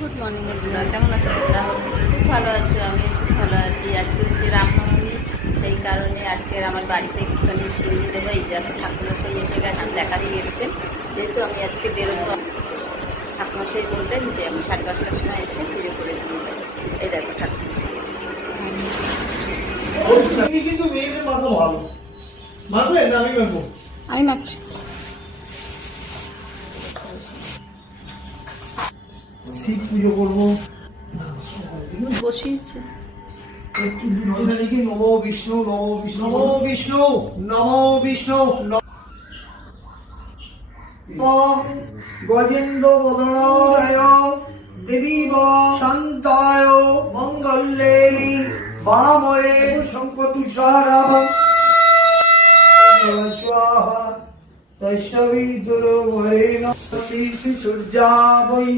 Good morning বন্ধুরা, কেমন আছো তোমরা? খুব ভালো আছো, আমি খুব ভালো আছি। আজকে হচ্ছে রামনবমী, সেই কারণে আজকের আমার বাড়িতে একটুখানি সিঁড়ি দেবো। এই দেখো ঠাকুরমশাই এসে গেছেন, দেখা দিয়ে এসেছেন। যেহেতু আমি আজকে বেরোবো, ঠাকুরমশাই বললেন যে আমি 5:30টার সময় এসে পুজো করে দিয়ে দেবো। এই দেখো ঠাকুরমশাই। কিন্তু মেয়েদের মাথা ভালো মানবে না, আমি মানবো। আমি মাপছি। শিব পুজো করবো, বসিয়েছি একটু দুধে লিখে নম বিষ্ণু নম বিষ্ণু নম বিষ্ণু নম বিষ্ণু গজেন্দ্র বদনায় দেবী শান্তায় মঙ্গলে বামরে সংকটু সারাভ স্বাহা তৈশবী দুরো শ্রী শ্রী সূর্যা বৈ